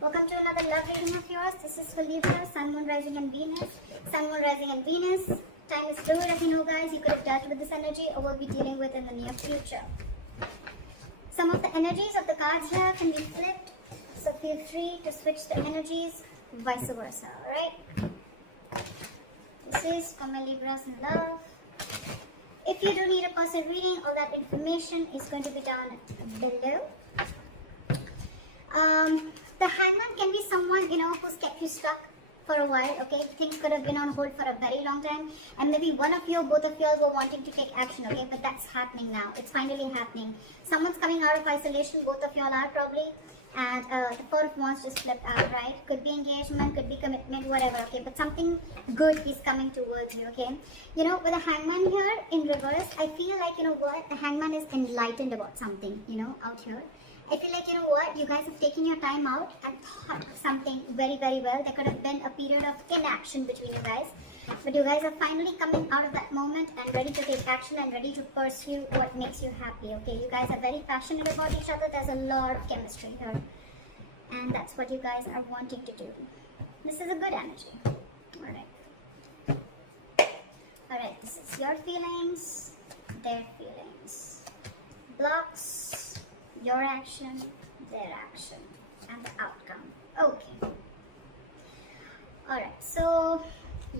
Welcome to another love reading of yours. This is for Libra, Sun, Moon, Rising and Venus. Sun, Moon, Rising and Venus. Time is fluid, as you know, guys. You could have dealt with this energy or will be dealing with in the near future. Some of the energies of the cards here can be flipped, so feel free to switch the energies, vice versa, alright? This is for my Libras in love. If you do need a personal reading, all that information is going to be down below. The Hangman can be someone, who's kept you stuck for a while, okay? Things could have been on hold for a very long time, and maybe one of you or both of you all were wanting to take action, okay? But that's happening now. It's finally happening. Someone's coming out of isolation, both of you all are probably, and the Four of Wands just flipped out, right? Could be engagement, could be commitment, whatever, okay? But something good is coming towards you, okay? With the Hangman here in reverse, I feel like, the Hangman is enlightened about something, out here. I feel like, you guys have taken your time out and thought of something very, very well. There could have been a period of inaction between you guys. But you guys are finally coming out of that moment and ready to take action and ready to pursue what makes you happy, okay? You guys are very passionate about each other. There's a lot of chemistry here. And that's what you guys are wanting to do. This is a good energy. Alright, this is your feelings, their feelings. Blocks. Your action, their action, and the outcome. Okay. Alright, so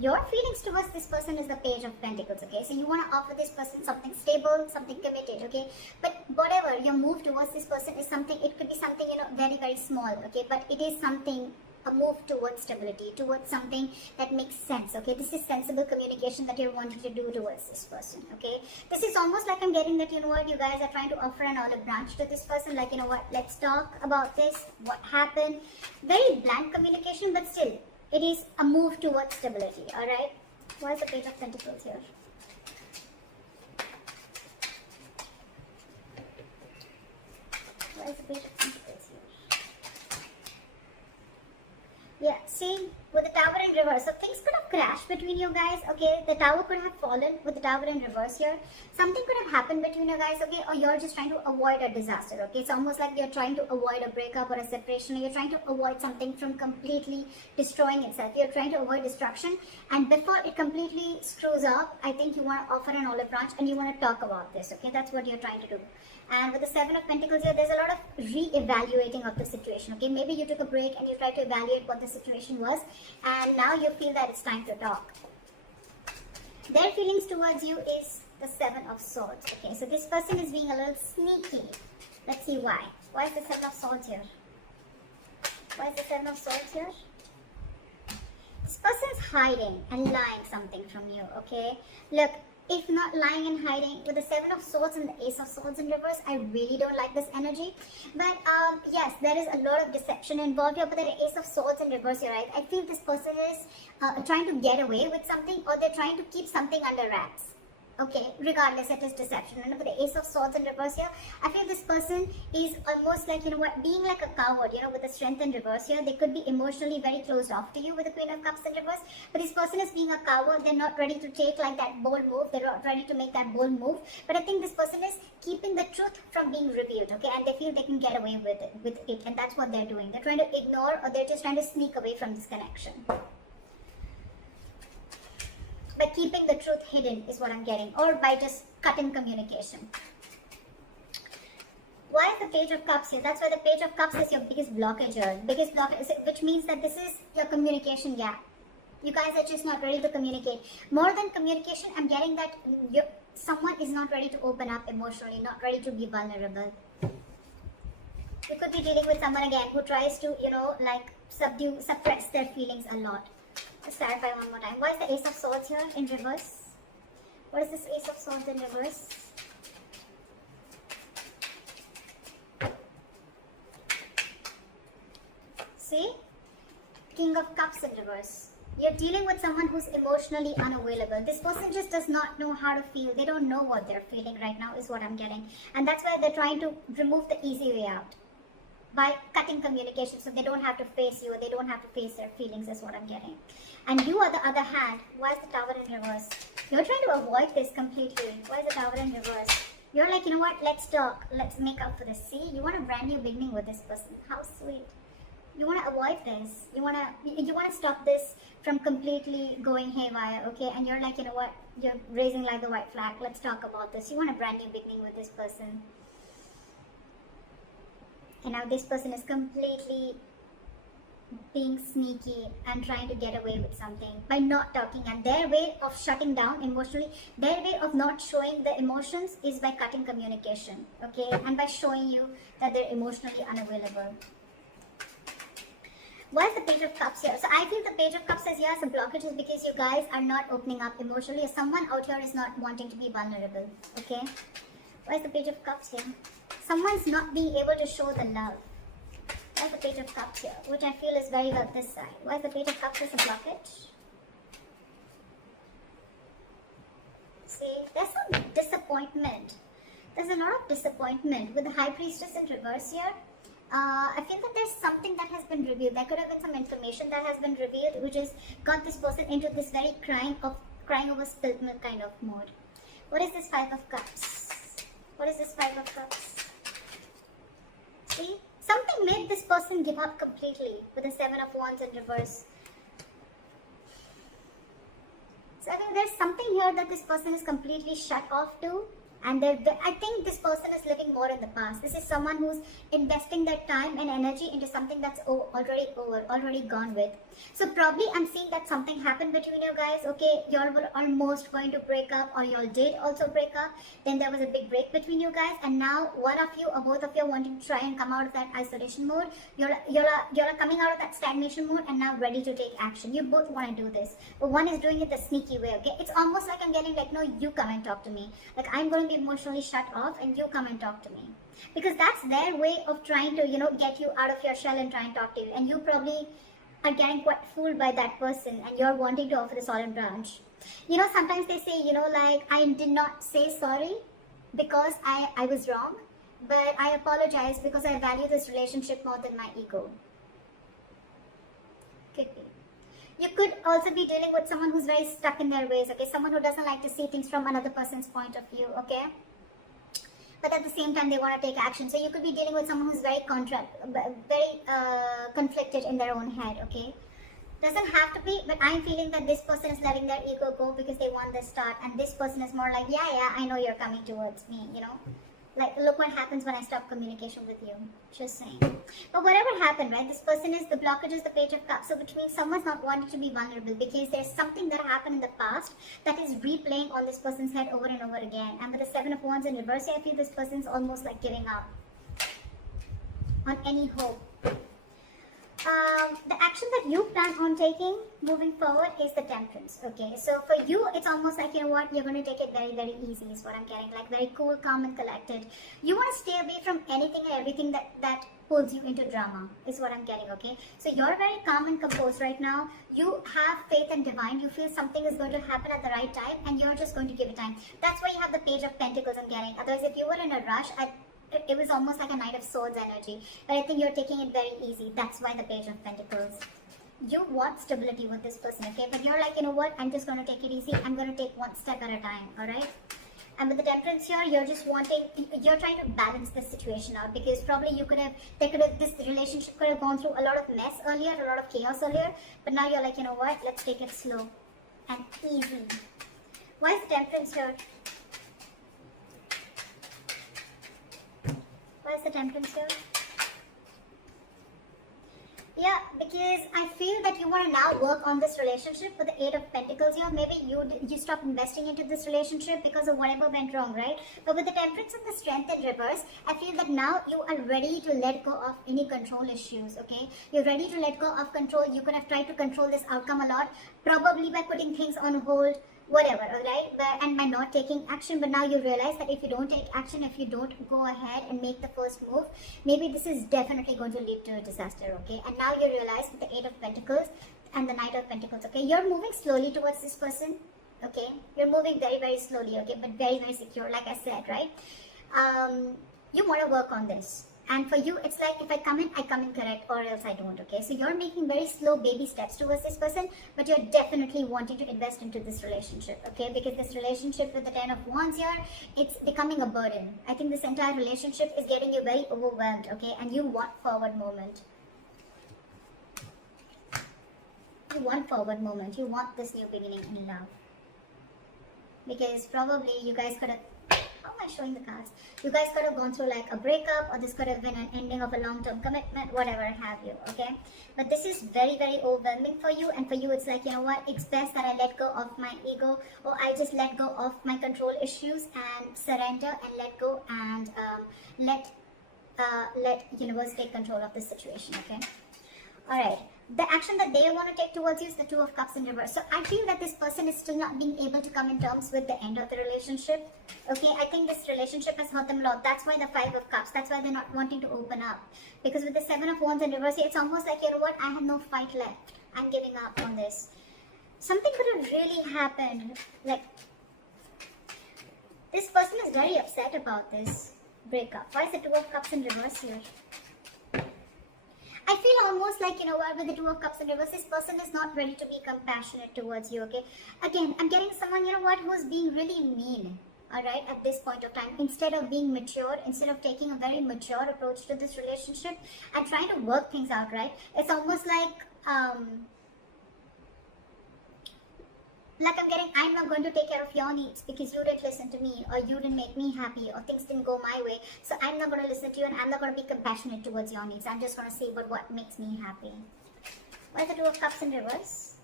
your feelings towards this person is the Page of Pentacles, okay? So you want to offer this person something stable, something committed, okay? But whatever your move towards this person is something, it could be something, very, very small, okay? But it is something, a move towards stability, towards something that makes sense, okay? This is sensible communication that you're wanting to do towards this person, okay? This is almost like I'm getting that, you guys are trying to offer an olive branch to this person, like, let's talk about this, what happened. Very blunt communication, but still, it is a move towards stability, alright? Why is the Page of Pentacles here? Why is the Page of Pentacles here? Yeah, see, with the Tower in reverse, so things could have crashed between you guys, okay? The Tower could have fallen with the Tower in reverse here. Something could have happened between you guys, okay? Or you're just trying to avoid a disaster, okay? It's almost like you're trying to avoid a breakup or a separation, or you're trying to avoid something from completely destroying itself. You're trying to avoid destruction, and before it completely screws up, I think you want to offer an olive branch and you want to talk about this, okay? That's what you're trying to do. And with the Seven of Pentacles here, there's a lot of re-evaluating of the situation, okay? Maybe you took a break and you tried to evaluate what the situation was, and now you feel that it's time to talk. Their feelings towards you is the Seven of Swords, okay? So this person is being a little sneaky. Let's see why. Why is the Seven of Swords here? Why is the Seven of Swords here? This person's hiding and lying something from you, okay? Look, if not lying and hiding, with the Seven of Swords and the Ace of Swords in reverse, I really don't like this energy. But yes, there is a lot of deception involved here, but the Ace of Swords in reverse, you're right. I feel this person is trying to get away with something, or they're trying to keep something under wraps. Okay, regardless, it is deception. And with the Ace of Swords in reverse here, I feel this person is almost like, being like a coward, with the Strength in reverse here. They could be emotionally very closed off to you with the Queen of Cups in reverse. But this person is being a coward. They're not ready to take like that bold move. They're not ready to make that bold move. But I think this person is keeping the truth from being revealed, okay? And they feel they can get away with it. And that's what they're doing. They're trying to ignore, or they're just trying to sneak away from this connection. By keeping the truth hidden is what I'm getting, or by just cutting communication. Why is the Page of Cups here? That's why the Page of Cups is your biggest blockage here. Biggest blockage, which means that this is your communication gap. You guys are just not ready to communicate. More than communication, I'm getting that someone is not ready to open up emotionally, not ready to be vulnerable. You could be dealing with someone again who tries to, suppress their feelings a lot. Let's clarify one more time. Why is the Ace of Swords here in reverse? What is this Ace of Swords in reverse? See? King of Cups in reverse. You're dealing with someone who's emotionally unavailable. This person just does not know how to feel. They don't know what they're feeling right now is what I'm getting. And that's why they're trying to remove the easy way out. By cutting communication, so they don't have to face you, or they don't have to face their feelings is what I'm getting. And you, on the other hand, why is the Tower in reverse? You're trying to avoid this completely. Why is the Tower in reverse? You're like, let's talk, let's make up for this. See, you want a brand new beginning with this person. How sweet. You want to avoid this. You want to stop this from completely going haywire, okay? And you're like, you know what? You're raising like the white flag. Let's talk about this. You want a brand new beginning with this person. And now this person is completely being sneaky and trying to get away with something by not talking, and their way of shutting down emotionally, their way of not showing the emotions is by cutting communication, okay, and by showing you that they're emotionally unavailable. Why is the Page of Cups here? So I feel the Page of Cups says yes, some blockages because you guys are not opening up emotionally, or someone out here is not wanting to be vulnerable, okay? Why is the Page of Cups here? Someone's not being able to show the love. Why is the Page of Cups here? Which I feel is very well this side. Why is the Page of Cups as a blockage? See, there's some disappointment. There's a lot of disappointment with the High Priestess in reverse here. I feel that there's something that has been revealed. There could have been some information that has been revealed, which has got this person into this very crying over spilled milk kind of mode. What is this Five of Cups? What is this Five of Cups? See? Something made this person give up completely with the Seven of Wands in reverse. So I think there's something here that this person is completely shut off to. And I think this person is living more in the past. This is someone who's investing their time and energy into something that's already over, already gone with. So probably I'm seeing that something happened between you guys. Okay, y'all were almost going to break up, or y'all did also break up. Then there was a big break between you guys, and now one of you or both of you wanting to try and come out of that isolation mode. You're coming out of that stagnation mode and now ready to take action. You both want to do this, but one is doing it the sneaky way. Okay, it's almost like I'm getting like, no, you come and talk to me. Like I'm going to be emotionally shut off and you come and talk to me, because that's their way of trying to, get you out of your shell and try and talk to you. And you probably are getting quite fooled by that person, and you're wanting to offer this olive branch. Sometimes they say, like, I did not say sorry because I was wrong, but I apologize because I value this relationship more than my ego. Could be. You could also be dealing with someone who's very stuck in their ways, okay? Someone who doesn't like to see things from another person's point of view, okay? But at the same time, they want to take action. So you could be dealing with someone who's very conflicted in their own head, okay? Doesn't have to be, but I'm feeling that this person is letting their ego go because they want the start, and this person is more like, yeah, I know you're coming towards me, Like, look what happens when I stop communication with you. Just saying. But whatever happened, right? This person is, the blockage is the Page of Cups. So which means someone's not wanting to be vulnerable because there's something that happened in the past that is replaying on this person's head over and over again. And with the Seven of Wands in reverse, I feel this person's almost like giving up on any hope. The action that you plan on taking moving forward is the Temperance, okay? So for you, it's almost like, you're going to take it very, very easy is what I'm getting, like very cool, calm and collected. You want to stay away from anything and everything that pulls you into drama is what I'm getting, okay? So you're very calm and composed right now. You have faith in divine. You feel something is going to happen at the right time, and you're just going to give it time. That's why you have the Page of Pentacles I'm getting. Otherwise, if you were in a rush, it was almost like a Knight of Swords energy. But I think you're taking it very easy. That's why the Page of Pentacles. You want stability with this person, okay? But you're like, you know what? I'm just going to take it easy. I'm going to take one step at a time, alright? And with the Temperance here, you're trying to balance this situation out, because probably this relationship could have gone through a lot of mess earlier, a lot of chaos earlier. But now you're like, you know what? Let's take it slow and easy. Why is the Temperance here? Why is the Temperance here? Yeah, because I feel that you want to now work on this relationship with the Eight of Pentacles here. Maybe you stop investing into this relationship because of whatever went wrong, right? But with the Temperance and the Strength in reverse, I feel that now you are ready to let go of any control issues, okay? You're ready to let go of control. You could have tried to control this outcome a lot, probably by putting things on hold, whatever, alright, and by not taking action. But now you realize that if you don't take action, if you don't go ahead and make the first move, maybe this is definitely going to lead to a disaster, okay? And now you realize with the Eight of Pentacles and the Knight of Pentacles, okay, you're moving slowly towards this person, okay? You're moving very, very slowly, okay, but very, very secure, like I said, right? You want to work on this. And for you, it's like, if I come in correct, or else I don't, okay? So you're making very slow baby steps towards this person, but you're definitely wanting to invest into this relationship, okay? Because this relationship with the Ten of Wands here, it's becoming a burden. I think this entire relationship is getting you very overwhelmed, okay? And you want forward movement. You want forward movement. You want this new beginning in love. Because probably you guys could have, how am I showing the cards? You guys could have gone through like a breakup, or this could have been an ending of a long-term commitment, whatever have you, okay? But this is very, very overwhelming for you, and for you it's like, you know what, it's best that I let go of my ego, or I just let go of my control issues and surrender and let go, and let universe take control of the situation, okay? All right. The action that they want to take towards you is the Two of Cups in reverse. So I feel that this person is still not being able to come in terms with the end of the relationship. Okay, I think this relationship has hurt them a lot. That's why the Five of Cups. That's why they're not wanting to open up. Because with the Seven of Wands in reverse, it's almost like, you know what, I have no fight left. I'm giving up on this. Something could have really happened. Like, this person is very upset about this breakup. Why is the Two of Cups in reverse here? I feel almost like, you know what, with the Two of Cups in reverse, this person is not ready to be compassionate towards you, okay? Again, I'm getting someone, you know what, who's being really mean, all right, at this point of time. Instead of being mature, instead of taking a very mature approach to this relationship and trying to work things out, right? It's almost like I'm getting, I'm not going to take care of your needs because you didn't listen to me, or you didn't make me happy, or things didn't go my way. So I'm not going to listen to you, and I'm not going to be compassionate towards your needs. I'm just going to say what makes me happy. Why is the Two of Cups in reverse?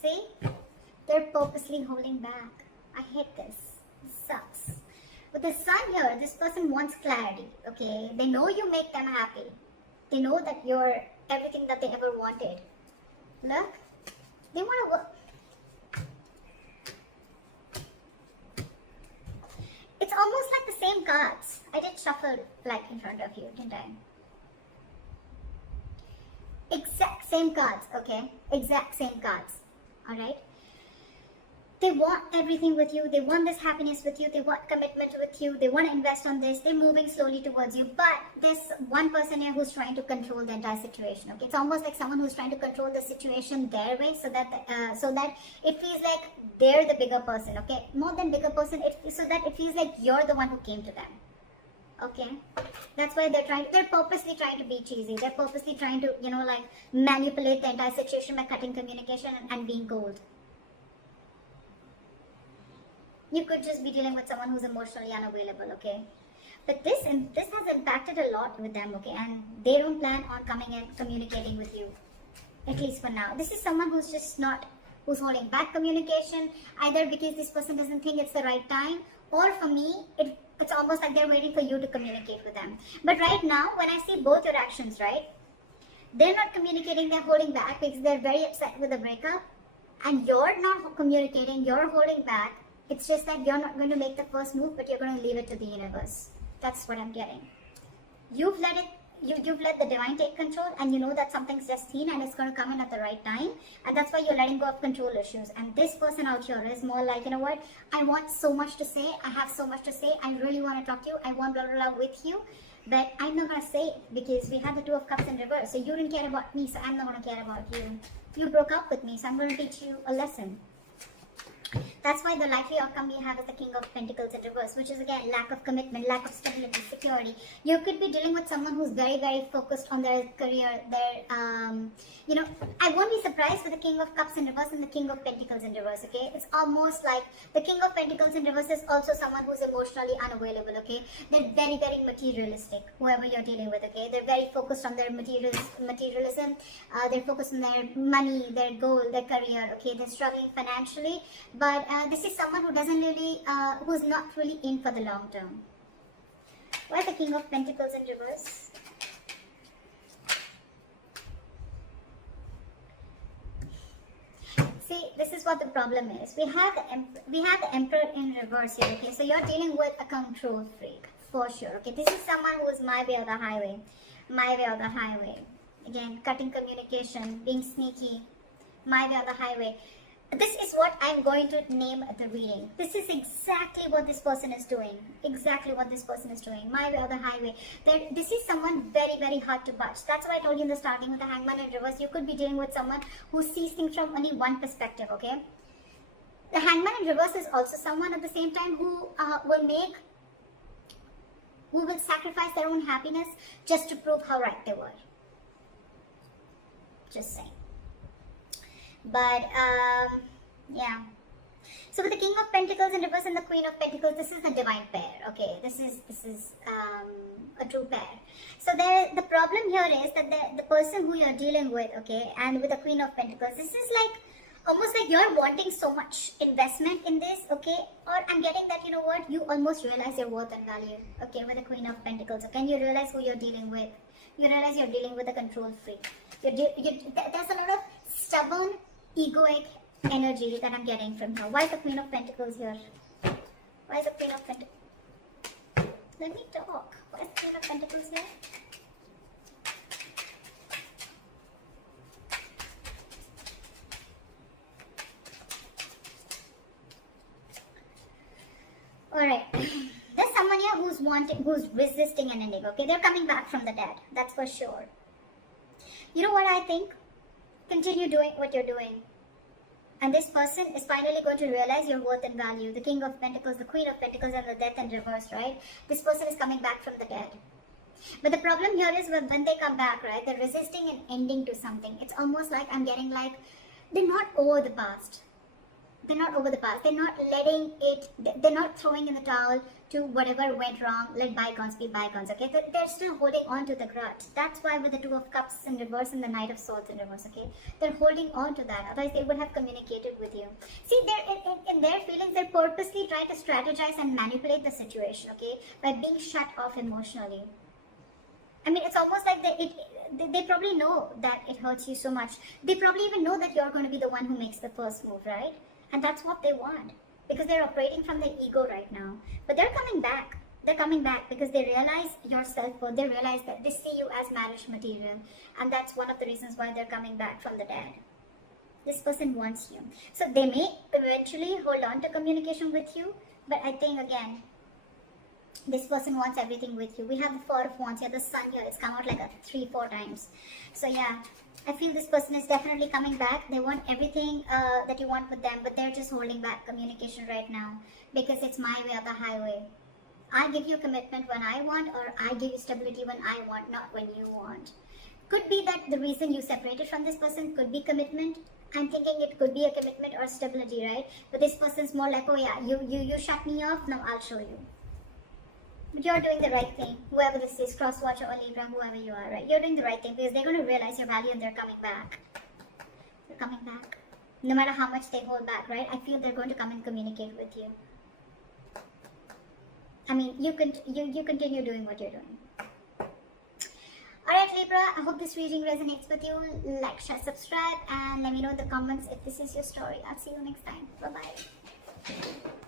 See? They're purposely holding back. I hate this. This sucks. With the Sun here, this person wants clarity, okay? They know you make them happy. They know that you're everything that they ever wanted. Look, they want to work. It's almost like the same cards. I did shuffle like in front of you, didn't I? Exact same cards, okay? Exact same cards, alright? They want everything with you. They want this happiness with you. They want commitment with you. They want to invest on this. They're moving slowly towards you. But there's one person here who's trying to control the entire situation. Okay, it's almost like someone who's trying to control the situation their way, so that it feels like they're the bigger person. Okay, more than bigger person, so that it feels like you're the one who came to them. Okay, that's why they're purposely trying to be cheesy. They're purposely trying to, you know, like manipulate the entire situation by cutting communication and being cold. You could just be dealing with someone who's emotionally unavailable, okay? But this has impacted a lot with them, okay? And they don't plan on coming and communicating with you, at least for now. This is someone who's just who's holding back communication, either because this person doesn't think it's the right time, or for me, it's almost like they're waiting for you to communicate with them. But right now, when I see both your actions, right? They're not communicating, they're holding back because they're very upset with the breakup. And you're not communicating, you're holding back. It's just that you're not going to make the first move, but you're going to leave it to the universe. That's what I'm getting. You've let the divine take control, and you know that something's destined and it's going to come in at the right time. And that's why you're letting go of control issues. And this person out here is more like, you know what? I want so much to say. I have so much to say. I really want to talk to you. I want blah, blah, blah with you. But I'm not going to say it because we had the Two of Cups in reverse. So you didn't care about me, so I'm not going to care about you. You broke up with me, so I'm going to teach you a lesson. That's why the likely outcome we have is the King of Pentacles in reverse, which is again lack of commitment, lack of stability, security. You could be dealing with someone who's very, very focused on their career, you know, I won't be surprised with the King of Cups in reverse and the King of Pentacles in reverse, okay? It's almost like the King of Pentacles in reverse is also someone who's emotionally unavailable, okay? They're very, very materialistic, whoever you're dealing with, okay? They're very focused on their materialism. They're focused on their money, their goal, their career, okay? They're struggling financially, but this is someone who doesn't really, who's not really in for the long term. Why the King of Pentacles in reverse? See, this is what the problem is. We have the Emperor in reverse here, okay? So you're dealing with a control freak, for sure, okay? This is someone who is my way or the highway. My way or the highway. Again, cutting communication, being sneaky. My way or the highway. This is what I'm going to name the reading. This is exactly what this person is doing. Exactly what this person is doing. My way or the highway. This is someone very, very hard to budge. That's why I told you in the starting with the Hangman in reverse. You could be dealing with someone who sees things from only one perspective, okay? The Hangman in reverse is also someone at the same time who will make who will sacrifice their own happiness just to prove how right they were. Just saying. But yeah. So with the King of Pentacles in reverse and the Queen of Pentacles, this is the divine pair. Okay, this is a true pair. So the problem here is that the person who you're dealing with, okay, and with the Queen of Pentacles, this is like almost like you're wanting so much investment in this, okay, or I'm getting that, you know what, you almost realize your worth and value, okay, with the Queen of Pentacles, okay, and you realize who you're dealing with. You realize you're dealing with a control freak. There's a lot of stubborn, egoic energy that I'm getting from her. Why is the Queen of Pentacles here? Why is the Queen of Pentacles? Let me talk. Why is the Queen of Pentacles here? Alright. There's someone here who's resisting an ending, okay? They're coming back from the dead. That's for sure. You know what I think? Continue doing what you're doing. And this person is finally going to realize your worth and value. The King of Pentacles, the Queen of Pentacles, and the Death in reverse, right? This person is coming back from the dead. But the problem here is when they come back, right? They're resisting an ending to something. It's almost like I'm getting like, they're not over the past. They're not over the past. They're not letting it, they're not throwing in the towel to whatever went wrong. Let bygones be bygones, okay? They're still holding on to the grudge. That's why with the Two of Cups in reverse and the Knight of Swords in reverse, okay? They're holding on to that. Otherwise, they would have communicated with you. See, they're in their feelings, they're purposely trying to strategize and manipulate the situation, okay? By being shut off emotionally. I mean, it's almost like they probably know that it hurts you so much. They probably even know that you're going to be the one who makes the first move, right? And that's what they want, because they're operating from their ego right now. But they're coming back. They're coming back because they realize your self-worth. They realize that they see you as marriage material. And that's one of the reasons why they're coming back from the dead. This person wants you. So they may eventually hold on to communication with you. But I think, again, this person wants everything with you. We have the Four of Wands here. The Sun here. It's come out like 3-4 times. So yeah. I feel this person is definitely coming back. They want everything that you want with them, but they're just holding back communication right now because it's my way or the highway. I give you commitment when I want, or I give you stability when I want, not when you want. Could be that the reason you separated from this person could be commitment. I'm thinking it could be a commitment or stability, right? But this person's more like, oh yeah, you shut me off, now I'll show you. But you're doing the right thing. Whoever this is, cross watcher or Libra, whoever you are, right? You're doing the right thing because they're going to realize your value and they're coming back. They're coming back. No matter how much they hold back, right? I feel they're going to come and communicate with you. I mean, you continue doing what you're doing. Alright, Libra, I hope this reading resonates with you. Like, share, subscribe, and let me know in the comments if this is your story. I'll see you next time. Bye-bye.